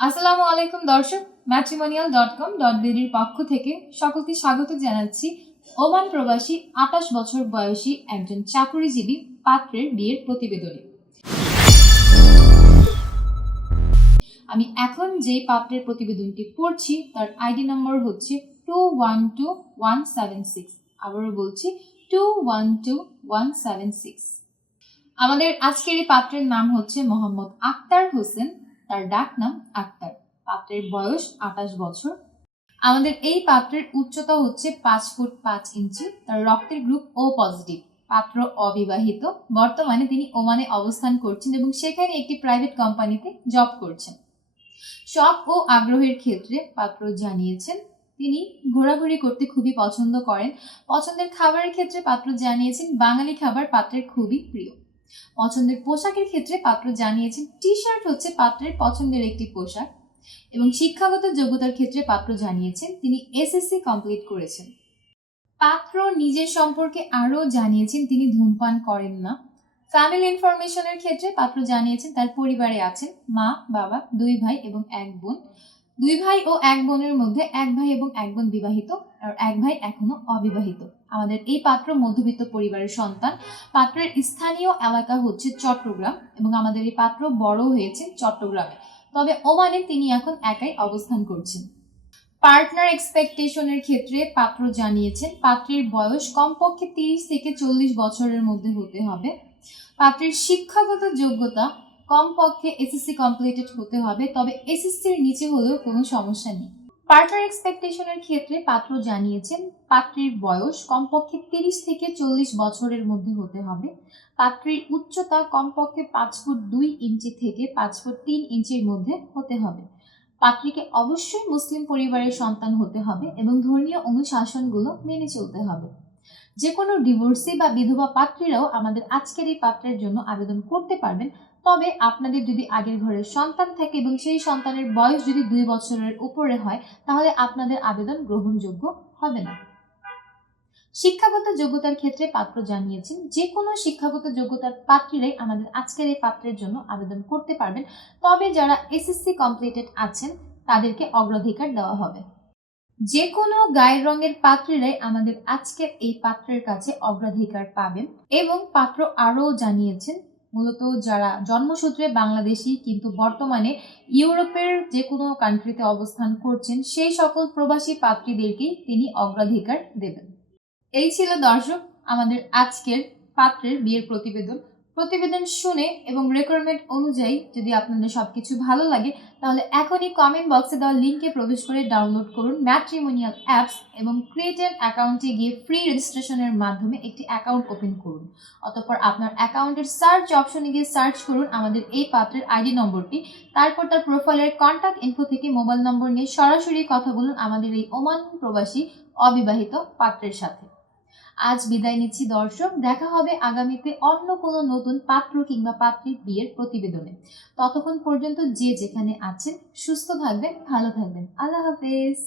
আসসালামু আলাইকুম দর্শক ম্যাট্রিমোনিয়াল ডট কম ডট বিডির পক্ষ থেকে সকলকে স্বাগত জানাচ্ছি। ওমান প্রবাসী আঠাশ বছর বয়সী একজন চাকরিজীবী পাত্রের বিয়ের প্রতিবেদনে। আমি এখন যেই পাত্রের প্রতিবেদনটি পড়ছি, তার আইডি নম্বর হচ্ছে two one two one seven six আবারও বলছি two one two one seven six আমাদের আজকের এই পাত্রের নাম হচ্ছে মোহাম্মদ আক্তার হোসেন। তার ডাক নাম আক্তার। পাত্রের বয়স আঠাশ বছর। আমাদের এই পাত্রের উচ্চতা হচ্ছে পাঁচ ফুট পাঁচ ইঞ্চি। তার রক্তের গ্রুপ ও পজিটিভ পাত্র অবিবাহিত। বর্তমানে তিনি ওমানে অবস্থান করছেন এবং সেখানে একটি প্রাইভেট কোম্পানিতে জব করছেন। শখ ও আগ্রহের ক্ষেত্রে পাত্র জানিয়েছেন, তিনি ঘোরাঘুরি করতে খুবই পছন্দ করেন। পছন্দের খাবারের ক্ষেত্রে পাত্র জানিয়েছেন, বাঙালি খাবার পাত্রের খুবই প্রিয়। পছন্দের পোশাকের ক্ষেত্রে পাত্র জানিয়েছেন টি শার্ট হচ্ছে পাত্রের পছন্দের একটি পোশাক এবং শিক্ষাগত যোগ্যতার ক্ষেত্রে পাত্র জানিয়েছেন, তিনি এসএসসি কমপ্লিট করেছেন। পাত্র নিজের সম্পর্কে আরও জানিয়েছেন, তিনি ধূমপান করেন না। ফ্যামিলি ইনফরমেশনের ক্ষেত্রে পাত্র জানিয়েছেন, তার পরিবারে আছেন মা, বাবা, দুই ভাই এবং এক বোন। দুই ভাই ও এক বোনের মধ্যে এক ভাই এবং এক বোন বিবাহিত, আর এক ভাই এখনও অবিবাহিত। আমাদের এই পাত্র মধ্যবিত্ত পরিবারের সন্তান। পাত্রের স্থানীয় এলাকা হচ্ছে চট্টগ্রাম এবং আমাদের এই পাত্র বড় হয়েছে চট্টগ্রামে। তবে ওমানে তিনি এখন একাই অবস্থান করছেন। পার্টনার এক্সপেকটেশনের ক্ষেত্রে পাত্র জানিয়েছেন, পাত্রের বয়স কমপক্ষে তিরিশ থেকে চল্লিশ বছরের মধ্যে হতে হবে। পাত্রের শিক্ষাগত যোগ্যতা কমপক্ষে এসএসসি কমপ্লিটেড হতে হবে, তবে এসএসসির নিচে হলেও কোনো সমস্যা নেই। পার্টনার এক্সপেকটেশনের ক্ষেত্রে পাত্র জানিয়েছেন, পাত্রীর বয়স কমপক্ষে তিরিশ থেকে চল্লিশ বছরের মধ্যে হতে হবে। পাত্রীর উচ্চতা কমপক্ষে পাঁচ ফুট দুই ইঞ্চি থেকে পাঁচ ফুট তিন ইঞ্চির মধ্যে হতে হবে। পাত্রীকে অবশ্যই মুসলিম পরিবারের সন্তান হতে হবে এবং ধর্মীয় অনুশাসনগুলো মেনে চলতে হবে। যে কোনো ডিভোর্সি বা বিধবা পাত্রীরাও আমাদের আজকের এই পাত্রের জন্য আবেদন করতে পারবেন। তবে আপনাদের যদি আগের ঘরের সন্তান থাকে এবং সেই সন্তানের বয়স যদি দুই বছরের উপরে হয়, তাহলে আপনাদের আবেদন গ্রহণযোগ্য হবে না। শিক্ষাগত যোগ্যতার ক্ষেত্রে পাত্র জানিয়েছেন, যে কোনো শিক্ষাগত যোগ্যতার পাত্রীরাই আমাদের আজকের এই পাত্রের জন্য আবেদন করতে পারবেন। তবে যারা এসএসসি কমপ্লিটেড আছেন, তাদেরকে অগ্রাধিকার দেওয়া হবে। যে কোনো গায়ের রঙের পাত্রীরাই আমাদের আজকের এই পাত্রের কাছে অগ্রাধিকার পাবেন এবং পাত্র আরও জানিয়েছেন মূলত যারা জন্মসূত্রে বাংলাদেশি কিন্তু বর্তমানে ইউরোপের যে কোনো কান্ট্রিতে অবস্থান করছেন, সেই সকল প্রবাসী পাত্রীদেরকেই তিনি অগ্রাধিকার দেবেন। এই ছিল দর্শক, আমাদের আজকের পাত্রের বিয়ের প্রতিবেদন। প্রতিবেদন শুনে এবং রেকোয়ারমেন্ট অনুযায়ী যদি আপনাদের সবকিছু ভালো লাগে, তাহলে এখনই কমেন্ট বক্সে দেওয়া লিঙ্কে প্রবেশ করে ডাউনলোড করুন ম্যাট্রিমোনিয়াল অ্যাপস এবং ক্রিয়েটেড অ্যাকাউন্টে গিয়ে ফ্রি রেজিস্ট্রেশনের মাধ্যমে একটি অ্যাকাউন্ট ওপেন করুন। অতঃপর আপনার অ্যাকাউন্টের সার্চ অপশনে গিয়ে সার্চ করুন আমাদের এই পাত্রের আইডি নম্বরটি। তারপর তার প্রোফাইলের কন্ট্যাক্ট ইনফো থেকে মোবাইল নম্বর নিয়ে সরাসরি কথা বলুন আমাদের এই ওমান প্রবাসী অবিবাহিত পাত্রের সাথে। আজ বিদায় নিচ্ছি দর্শক, দেখা হবে আগামীতে অন্য কোনো নতুন পাত্র কিংবা পাত্রীর বিয়ের প্রতিবেদনে। ততক্ষণ পর্যন্ত যে যেখানে আছেন, সুস্থ থাকবেন, ভালো থাকবেন। আল্লাহ হাফেজ।